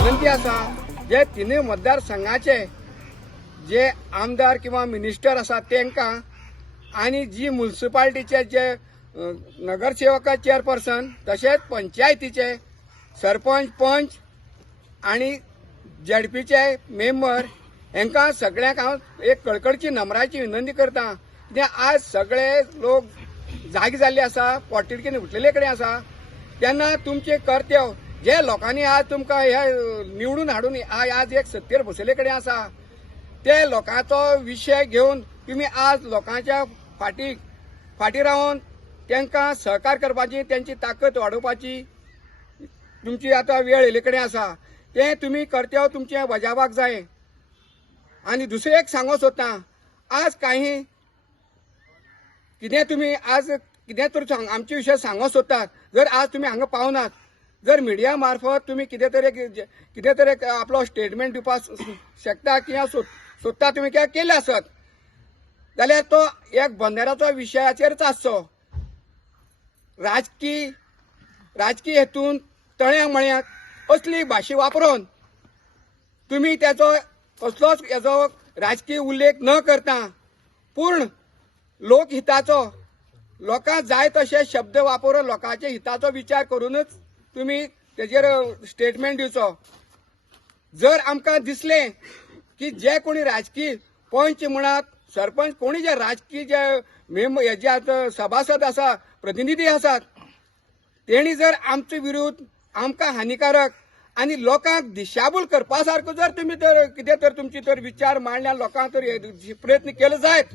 विनंती असा जे तिन्ही मतदारसंघाचे जे आमदार किंवा मिनिस्टर आसा तेंकां आणि जी म्युनिसिपालिटीचे जे नगरसेवक चेअरपर्सन तसेच पंचायतीचे सरपंच पंच आणि जेडपीचे मेंबर हांकां सगळ्यांक हांव एक कळकळीची नम्राची विनंती करता कित्याक आज सगळे लोक जागी जाल्ले आसा पोटतिडकीन उठलेले कडेन आसा तेन्ना तुमचे कर्तव्य जे लोकांनी आज तुमकां हे निवडून हाडून आज एक सत्तेर बसयले कडेन आसा ते लोकांचो विशय घेवन तुम्ही आज लोकांच्या फाटी रावन तांकां सहकार करपाची त्यांची ताकद वाडोवपाची तुमची आता वेळ येयले कडेन आसा ते तुम्ही कर्तव्य तुमचे बजावपाक जाय। आणि दुसरें एक सांगूंक सोदता आज काही कितें तुमी आज कितें तर आमचे विशय सांगूंक सोदतात जर आज तुमी हांगा पावनात जर मिडिया मार्फत तुमी कितें तरी आपलो स्टेटमेंट दिवपाक शकता किंवा सोदता तुमी कितें केले आसत जाल्यार तो एक बंदराचो विशयाचेरच आसचो। राजकीय हेतून तळ्या मळ्याक असली भाशा वापरून तुम्ही त्याचो कसलोच हेचो राजकीय उल्लेख न करता पूर्ण लोकहिताचो लोकांक जाय तशे शब्द वापरून लोकांच्या हिताचो विचार करूनच तुम्ही तेजेर स्टेटमेंट दिवचो। जर आमकां दिसलें की जे कोणी राजकीय पंच म्हणत सरपंच कोणी जे राजकीय जे सभासद आसा प्रतिनिधी आसात तेणी जर आमचे विरुद्ध आमकां हानिकारक आणि लोकांक दिशाभूल करपा सारको जर तुम्ही तर कितें तर तुमची तर विचार मांडल्यार लोकांक तर प्रयत्न केलो जायत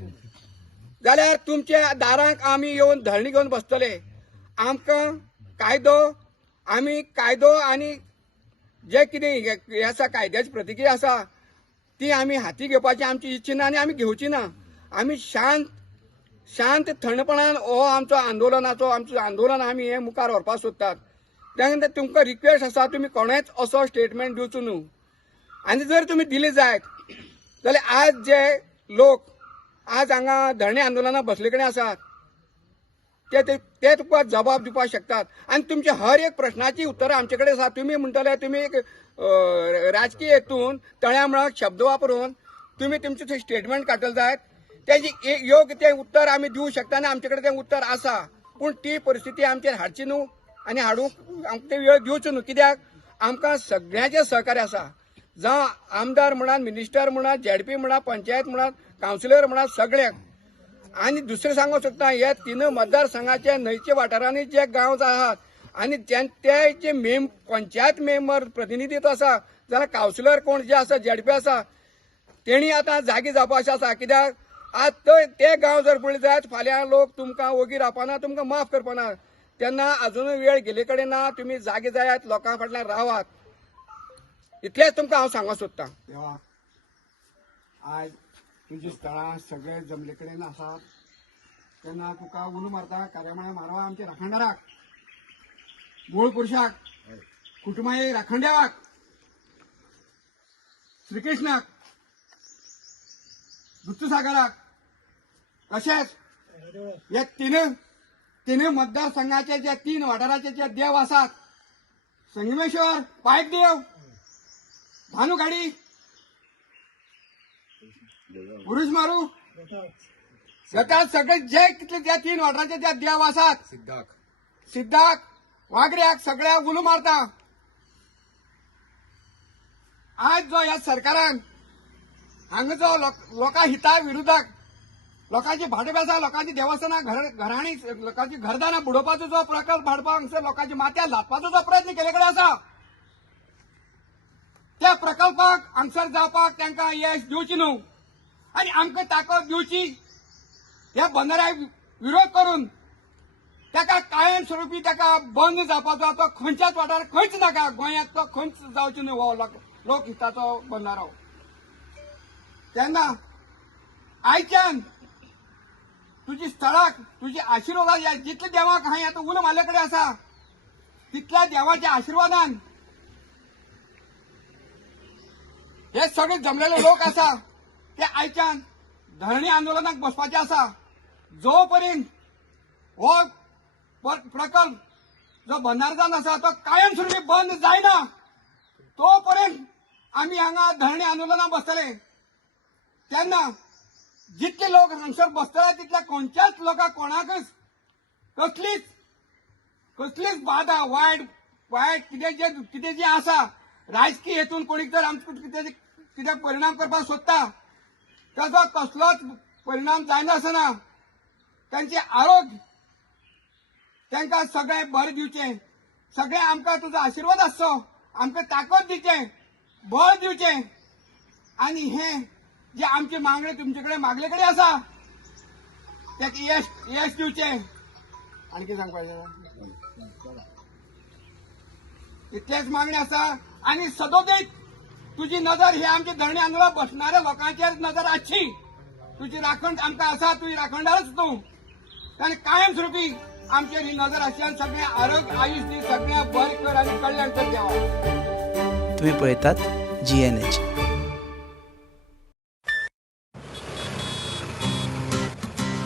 जाल्यार तुमच्या दारांक आमी येवन धरणी घेवन बसतले। आमकां कायदो आणि जे कितें हे आसा कायद्याची प्रतिक्रिया आसा ती आमी हाती घेवपाची आमची इच्छा ना आनी आमी घेवची ना। आमी शांत थंडपणान हो आमचो आंदोलन आमी हे मुखार व्हरपाक सोदतात। त्यानंतर तुमकां रिक्वेस्ट आसा तुमी कोणेच असो स्टेटमेंट दिवचो न्हू आनी जर तुमी दिले जायत जाल्यार आज जे लोक आज हांगा धरणे आंदोलनाक बसले कडेन आसात ते तुका जबाब दिवपाक शकतात आणि तुमच्या हर एक प्रश्नाची उत्तरां आमचे कडेन आसात। तुम्ही म्हणटले तुम्ही एक राजकीय हेतून तळ्यामळाक शब्द वापरून तुम्ही तुमचे स्टेटमेंट काडटले जायत त्याची योग्य ते उत्तर आमी दिवंक शकता आनी आमचे कडेन तें उत्तर आसा पूण ती परिस्थिती आमचेर हाडची न्हू आनी हाडूंक आमकां ते वेळ दिवचो न्हू कित्याक आमकां सगळ्यांचें सहकार्य आसा जावं आमदार म्हणा मिनिस्टर म्हणा जेडपी म्हणा पंचायत म्हणा कावन्सिलर म्हणा सगळ्यांक। आणि दुसरें सांगूंक सोदता हे तीन मतदारसंघाचे न्हंयचे वाठारांनी जे गांव आसात आणि ते पंचायत मेंबर प्रतिनिधीत्व आसा जाल्यार कावन्सिलर कोण जे आसा जेडपी आसा तेणी आतां जागी जावपाचें आसा कित्याक आज ते गांव जर पळयले जायत फाल्यां लोक तुमकां वगीर रावपाना तुमकां माफ करपाना तेन्ना अजून वेळ गेले कडेन ना तुमी जागी जायात लोकां फाटल्यान रावात इतलेंच तुमकां हांव सांगूंक सोदतां। आज तुजी स्थळां सगळे जमले कडेन आसात तेन्ना तुका उलो मारता कार्यामळा मारवा आमच्या राखणदाराक मूळ पुरुषाक कुटुंबाई राखणदेवाक श्रीकृष्णाक दुधसागराक तशेंच हे तीन मतदारसंघाचे जे 3 वाठाराचे जे देव आसात संगमेश्वर पायक देव भानुगाडी पुरुष मारू सकाळ सगळे जे कितले त्या 3 वाठाराचे जे देव आसात सिद्धाक वागड्याक सगळ्या उलो मारता। आज जो ह्या सरकारान हांगा जो लोकां हिता विरोधाक लोकांची भाटप आसा लोकांची देवस्थानां घराणी लोकांची घरदारां बुडोवपाचो जो प्रकल्प हाडपाक हांगसर लोकांच्या माथ्यार लादपाचो जो प्रयत्न केले कडेन आसा त्या प्रकल्पाक हांगसर जावपाक तांकां यश दिवची न्हू आनी आमकां ताकद दिवची ह्या बंदराक विरोध करून ताका कायमस्वरुपी ताका बंद जावपाचो तो खंयच्याच वाठार खंयच नाका गोंयांत तो खंयच जावचो न्हू हो लोकहिताचो बंदारो। तेन्ना आयच्यान तुजी स्थळाक तुजी आशिर्वाद जितले देवाक हांवें आतां उलो मारले कडेन आसा तितल्या देवाच्या आशिर्वादान हे सगळे जमलेले लोक आसा ते आयच्यान धरणी आंदोलनाक बसपाचे आसा जो पर्यंत हो प्रकल्प जो बनारजान आसा तो कायमस्वरूपी बंद जायना तोपर्यंत आम्ही हांगा धरणे आंदोलनात बसतले. तेन्ना जितले लोक हांगसर बसतले तितल्या कोणत्याच लोकांक कोणाकच कसलीच बाधा वायट कितें जे आसा राजकीय हेतून कोणीक जर आमकां कितें परिणाम करपाक सोदता ताचो कसलोच परिणाम जायनासतना तांचे आरोग्य तांकां सगळें बरें दिवचें. सगळें आमकां तुजो आशिर्वाद आसचो. आमकां ताकद दिचें, बळ दिवचें आनी हें जे आमचे मागणे तुमचे कडेन मागले कडेन आसा ताका यश दिवचें. आनी कितें सांगपाचें इतलेच मागणी आसा. आनी सदोदीत तुजी नजर हे आमचे धरणे आंदोलनात बसणाऱ्या लोकांचेर नजर आसची. तुजी राखण आमकां आसा, तुजी राखणदारच तूं. आनी कायमस्वरूपी आमचेर ही नजर आसची आनी सगळें आरोग्य आयुष दी, सगळें बरें कर आनी कल्याण कर देवा. तुम्ही पळयतात GNH.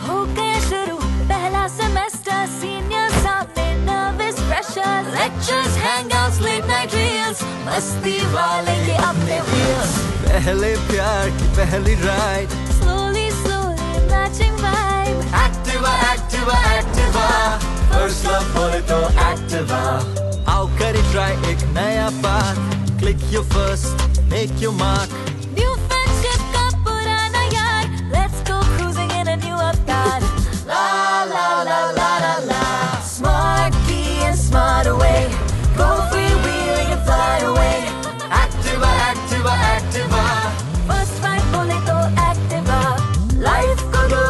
हो गया शुरू पहला सेमेस्टर, सीनियर सामने nervous freshers, lectures, hangouts, late night reels, मस्ती वाले ये अपने व्हील्स. पहले प्यार की पहली ride, Slowly, slowly matching vibe. Activa Activa Activa, first love बोले तो एक्टिवा. आओ करें ट्राई एक नया path, click your first, make your mark. New friendship का पुराना यार, let's go cruising in a new Avtar. La la la la la la, smart key and smart away, go freewheeling and fly away. Activa Activa Activa, First ride बोले तो Activa, life को दो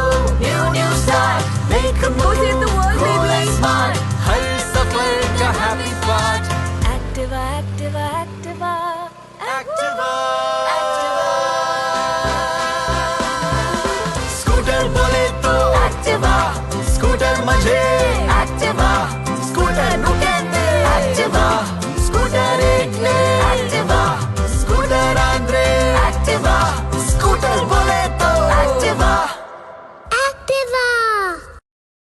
new start, make a move, hit the world cool baby. and smart, हर सफर का happy part. Activa, Activa, Activa, Activa